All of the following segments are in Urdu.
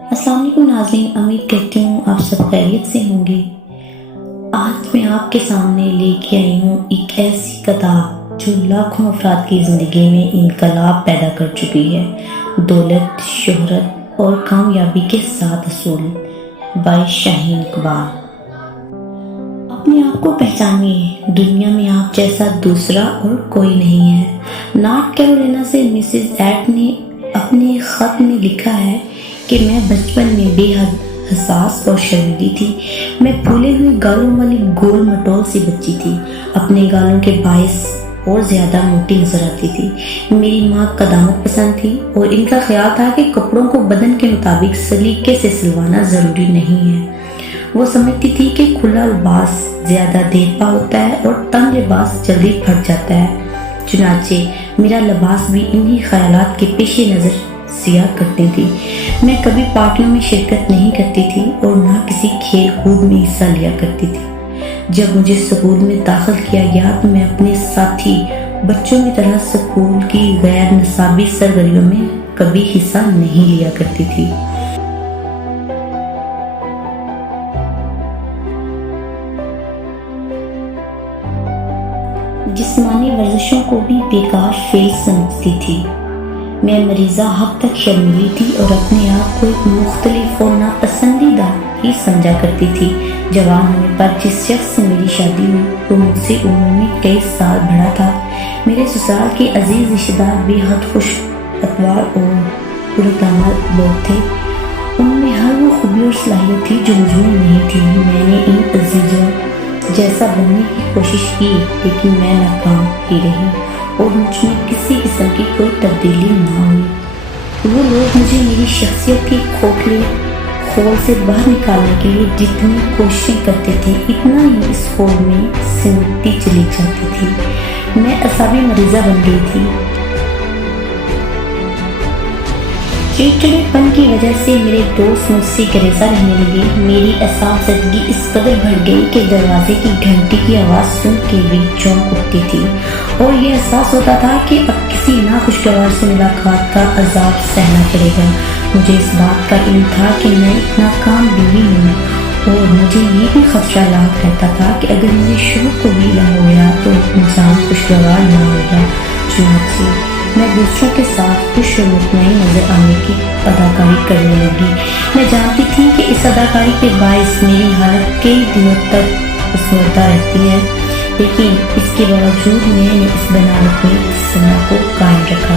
السلام علیکم ناظرین، امید کرتی ہوں آپ سب خیریت سے ہوں گے۔ آج میں آپ کے سامنے لے کے آئی ہوں ایک ایسی کتاب جو لاکھوں افراد کی زندگی میں انقلاب پیدا کر چکی ہے۔ دولت، شہرت اور کامیابی کے 7 اصول بائی شاہین اقبال۔ اپنے آپ کو پہچانیے، دنیا میں آپ جیسا دوسرا اور کوئی نہیں ہے۔ نارتھ کیرولینا سے مسز ایٹ نے اپنے خط میں لکھا ہے کہ میں بچپن میں بے حد حساس اور شرمیلی تھی۔ میں پھولے ہوئے گالوں والی گول مٹول سی بچی تھی، اپنے گالوں کے باعث اور زیادہ موٹی نظر آتی تھی۔ میری ماں قدامت پسند تھی اور ان کا خیال تھا کہ کپڑوں کو بدن کے مطابق سلیقے سے سلوانا ضروری نہیں ہے۔ وہ سمجھتی تھی کہ کھلا لباس زیادہ دیر پا ہوتا ہے اور تنگ لباس جلدی پھٹ جاتا ہے۔ چنانچہ میرا لباس بھی انہی خیالات کے پیش نظر سیاہ کرتی تھی۔ میں کبھی پارٹیوں میں شرکت نہیں کرتی تھی اور نہ کسی کھیل کود میں حصہ لیا کرتی تھی۔ جب مجھے اسکول میں داخل کیا گیا تو میں اپنے ساتھی بچوں کی طرح اسکول کی غیر نصابی سرگرمیوں میں کبھی حصہ نہیں لیا کرتی تھی۔ جسمانی ورزشوں کو بھی بیکار فیل سمجھتی تھی۔ میں مریضہ حد تک شرمیلی تھی اور اپنے آپ کو ایک مختلف اور ناپسندیدہ ہی سمجھا کرتی تھی۔ جوان ہونے پر جس شخص سے میری شادی ہوئی وہ مجھ سے عمر میں کئی سال بڑا تھا۔ میرے سسرال کے عزیز رشتہ دار بے حد خوش اقبال اور پرتعمل لوگ تھے۔ ان میں ہر وہ خوبی اور صلاحیت تھی جو مجھ میں نہیں تھی۔ میں نے ان عزیزوں جیسا بننے کی کوشش کی لیکن میں ناکام ہی رہی اور مجھ میں کسی قسم کی کوئی تبدیلی نہ ہوئی۔ وہ لوگ مجھے میری شخصیت کے کھوکھلے خول سے باہر نکالنے کے لیے جتنی کوششیں کرتے تھے اتنا ہی اس خول میں سمٹتی چلی جاتی تھی۔ میں اعصابی مریضہ بن گئی تھی۔ چڑچڑے پن کی وجہ سے میرے دوست مجھ سے گریزاں رہنے لگے۔ میری اعصاب زدگی اس قدر بڑھ گئی کہ دروازے کی گھنٹی کی آواز سن کے بھی چونک اٹھتی تھی اور یہ احساس ہوتا تھا کہ اب کسی ناخوشگوار سے ملاقات کا عذاب سہنا پڑے گا۔ مجھے اس بات کا علم تھا کہ میں ایک ناکام بیوی ہوں اور مجھے یہ بھی خدشہ لاحق رہتا تھا کہ اگر میرے شوہر کو بھی علم ہو گیا تو انجام خوشگوار نہ ہوگا۔ چنانچہ میں دوسروں کے ساتھ خوش و مطمئن نظر آنے کی اداکاری کرنے لگی۔ میں جانتی تھی کہ اس اداکاری کے باعث میری حالت کئی دنوں تک پسماندہ رہتی ہے، لیکن اس کے باوجود میں نے اس بناوٹ میں تسلسل کو قائم رکھا۔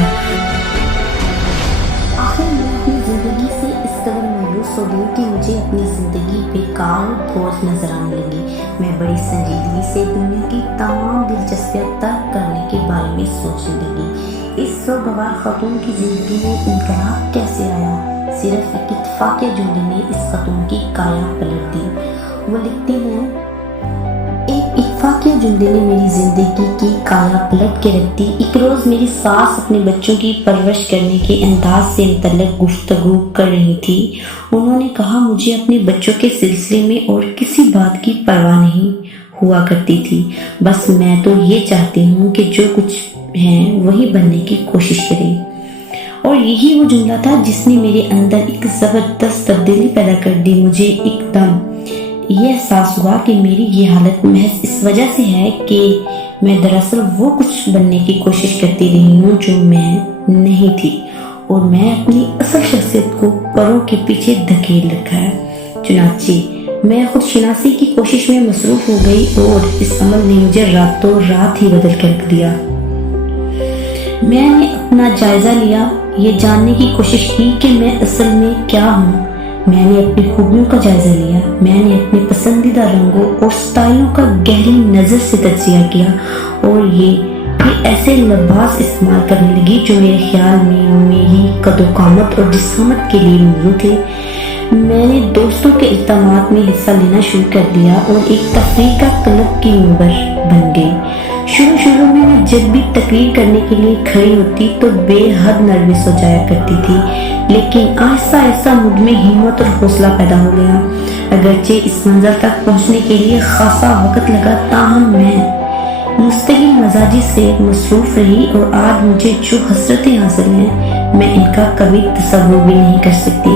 آخر میں اپنی زندگی سے اس قدر مایوس ہو گئی کہ مجھے اپنی زندگی بیکار اور بوجھ نظر آنے لگی۔ میں بڑی سنجیدگی سے دنیا کی تمام دلچسپیاں ترک کرنے کے بارے میں سوچنے لگی۔ اس سوگوار خاتون کی زندگی میں انقلاب کیسے آیا؟ صرف ایک اتفاقیہ جملے نے اس خاتون کی کایا پلٹ دی۔ وہ لکھتی ہیں، ایک اتفاقیہ جملے نے میری زندگی کی کایا پلٹ کے رکھ دی۔ ایک روز میری ساس اپنے بچوں کی پرورش کرنے کے انداز سے متعلق گفتگو کر رہی تھی۔ انہوں نے کہا، مجھے اپنے بچوں کے سلسلے میں اور کسی بات کی پرواہ نہیں ہوا کرتی تھی، بس میں تو یہ چاہتی ہوں کہ جو کچھ ہیں وہی بننے کی کوشش کریں۔ اور یہی وہ جملہ تھا جس نے میرے اندر ایک زبردست تبدیلی پیدا کر دی۔ مجھے ایک دم یہ احساس ہوا کہ میری یہ حالت محض اس وجہ سے ہے کہ میں دراصل وہ کچھ بننے کی کوشش کرتی رہی ہوں جو میں نہیں تھی اور میں اپنی اصل شخصیت کو پروں کے پیچھے دھکیل رکھا ہے۔ چنانچہ میں خود شناسی کی کوشش میں مصروف ہو گئی اور اس عمل نے مجھے راتوں رات ہی بدل کر رکھ دیا۔ میں نے اپنا جائزہ لیا، یہ جاننے کی کوشش کی کہ میں اصل میں کیا ہوں۔ میں نے اپنی خوبیوں کا جائزہ لیا، میں نے اپنے پسندیدہ رنگوں اور سٹائلوں کا گہری نظر سے تجزیہ کیا اور یہ پھر ایسے لباس استعمال کرنے لگی جو میرے خیال میں میری قد و قامت اور جسامت کے لیے موزوں تھے۔ میں نے دوستوں کے اجتماعات میں حصہ لینا شروع کر دیا اور ایک تفریح کا کلب کی ممبر بن گئی۔ شروع میں جب بھی تقریر کرنے کے لیے کھڑی ہوتی تو بے حد نروس ہو جایا کرتی تھی، لیکن آہستہ آہستہ مجھ میں ہمت اور حوصلہ پیدا ہو گیا۔ اگرچہ اس منزل تک پہنچنے کے لیے خاصا وقت لگا، تاہم میں مستقل مزاجی سے مصروف رہی اور آج مجھے جو حسرتیں حاصل ہیں میں ان کا کبھی تصور بھی نہیں کر سکتی۔